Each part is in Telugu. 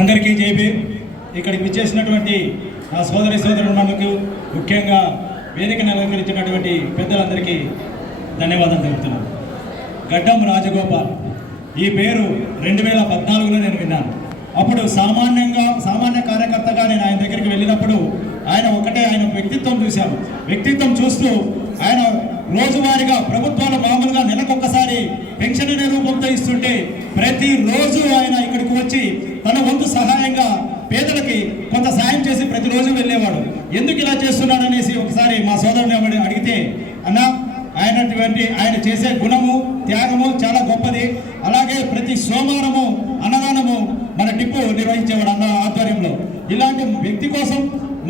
అందరికీ జైబీ. ఇక్కడికి విచ్చేసినటువంటి నా సోదరి సోదరులకు, ముఖ్యంగా వేదికను అలంకరించినటువంటి పెద్దలందరికీ ధన్యవాదాలు తెలుపుతున్నాను. గడ్డం రాజగోపాల్ ఈ పేరు 2014లో నేను విన్నాను. అప్పుడు సామాన్య కార్యకర్తగా నేను ఆయన దగ్గరికి వెళ్ళినప్పుడు ఆయన వ్యక్తిత్వం చూశాను. వ్యక్తిత్వం చూస్తూ ఆయన రోజువారీగా ప్రభుత్వాలు మామూలుగా నెలకొక్కసారి పెన్షన్ అనే రూపంతో ఇస్తుంటే ప్రతిరోజు ఆయన ఇక్కడికి వచ్చి తన వంతు సహాయంగా పేదలకి కొంత సాయం చేసి ప్రతిరోజు వెళ్ళేవాడు. ఎందుకు ఇలా చేస్తున్నాడు అనేసి ఒకసారి మా సోదరుని అడిగితే, అన్న ఆయన చేసే గుణము త్యాగము చాలా గొప్పది. అలాగే ప్రతి సోమవారము అన్నదానము మన టిప్పు నిర్వహించేవాడు అన్న ఆధ్వర్యంలో. ఇలాంటి వ్యక్తి కోసం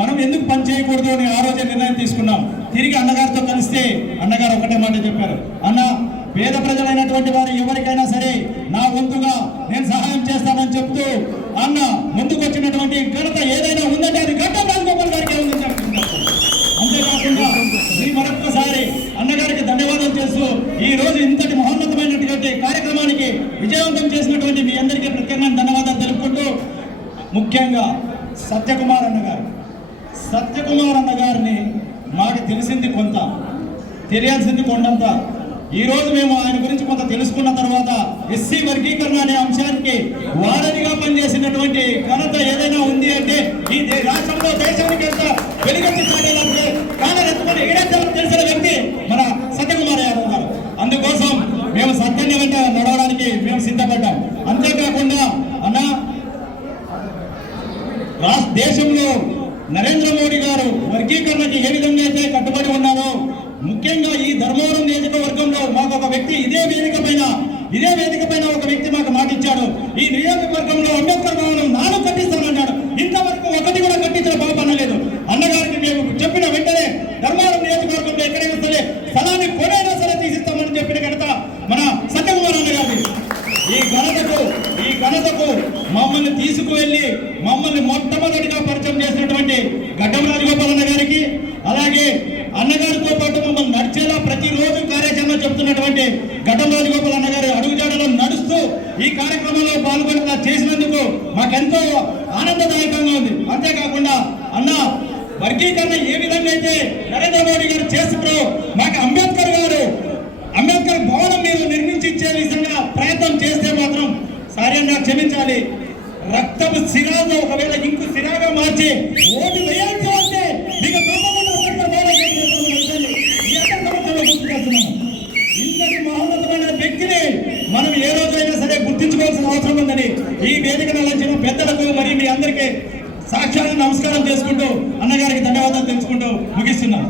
మనం ఎందుకు పని చేయకూడదు అని ఆ రోజే నిర్ణయం తీసుకున్నాం. తిరిగి అన్నగారితో కలిస్తే అన్నగారు ఒకటే మాట చెప్పారు, అన్న పేద ప్రజలైనటువంటి వారు ఎవరికైనా సరే నా వంతుగా నేను సహాయం చేస్తానని చెప్తూ అన్న ముందుకు వచ్చినటువంటి ఘనత ఏదైనా ఉందంటే అది గడ్డం రాజగోపాల్ గారికి ఉందని చెప్తున్నారు. అంతేకాకుండా మరొక్కసారి అన్నగారికి ధన్యవాదాలు చేస్తూ ఈ రోజు ఇంతటి మహోన్నతమైనటువంటి కార్యక్రమానికి విజయవంతం చేసినటువంటి మీ అందరికీ ప్రత్యేకంగా ధన్యవాదాలు తెలుపుకుంటూ, ముఖ్యంగా సత్యకుమార్ అన్న గారిని మాకు తెలిసింది కొంత, తెలియాల్సింది కొండంత. ఈరోజు మేము ఆయన గురించి కొంత తెలుసుకున్న తర్వాత ఎస్సీ వర్గీకరణ అనే అంశానికి వారధిగా పనిచేసినటువంటి ఘనత ఏదైనా ఉంది అంటే ఈ రాష్ట్రంలో దేశానికి ఎంత వెలుగెత్తి చాటాలంటే కాలం ఎత్తుకొని ఏడెత్తాలని తెలిసిన వ్యక్తి మన సత్యకుమార్ యాదవ్ గారు. అందుకోసం మేము సత్యాన్ని వెంట నడవడానికి మేము సిద్ధపడ్డాం. అంతేకాకుండా అన్న దేశంలో నరేంద్ర మోడీ గారు వర్గీకరణకి ఏ విధంగా అయితే కట్టుబడి ఉన్నారో, ముఖ్యంగా ఈ ధర్మవరం నియోజకవర్గంలో మాకు ఒక వ్యక్తి ఇదే వేదిక పైన ఒక వ్యక్తి మాకు మాట ఇచ్చాడు. ఈ నియోజకవర్గంలో అంబేద్కర్ భవనం 4 కట్టిస్తానన్నాడు. ఇంతవరకు ఒకటి కూడా కట్టించిన బాబు అనలేదు. అన్నగారికి మేము చెప్పిన వెంటనే ధర్మవరం నియోజకవర్గంలో ఎక్కడైనా సరే స్థలాన్ని కొనైనా సరే తీసిస్తామని చెప్పిన ఘనత మన సత్యకుమార్ అన్నగారి. ఈ ఘనతకు మమ్మల్ని తీసుకువెళ్ళి మమ్మల్ని మొట్టమొదటిగా పరిచయం చేసినటువంటి గడ్డం రాజగోపాల్ అన్న గారికి, అలాగే అన్నగారితో పాటు మమ్మల్ని నడిచేలా ప్రతిరోజు కార్యాచరణ చెప్తున్నటువంటి గడ్డం రాజగోపాల్ అన్నగారి అడుగుజాడలో నడుస్తూ ఈ కార్యక్రమంలో పాల్గొనేలా చేసినందుకు మాకెంతో ఆనందదాయకంగా ఉంది. అంతేకాకుండా అన్న వర్గీకరణ ఏ విధంగా అయితే నరేంద్ర మోడీ గారు చేస్తున్నారో మాకు అంబేద్కర్ భవనం మీరు నిర్మించి ఇచ్చే విధంగా ప్రయత్నం చేస్తే మాత్రం సార్యంగా క్షమించాలి. రక్తపు సిరాగా ఒకవేళ ఇంకు సిరాగా మార్చి ఓటు వేయాల్సి వస్తే మీకు ఇంతటి మహోన్నతమైన వ్యక్తిని మనం ఏ రోజైనా సరే గుర్తించుకోవాల్సిన అవసరం ఉందని ఈ వేదికను అలంచిన పెద్దలకు మరి మీ అందరికీ సాక్షాత్ నమస్కారం చేసుకుంటూ అన్నగారికి ధన్యవాదాలు తెలుసుకుంటూ ముగిస్తున్నాను.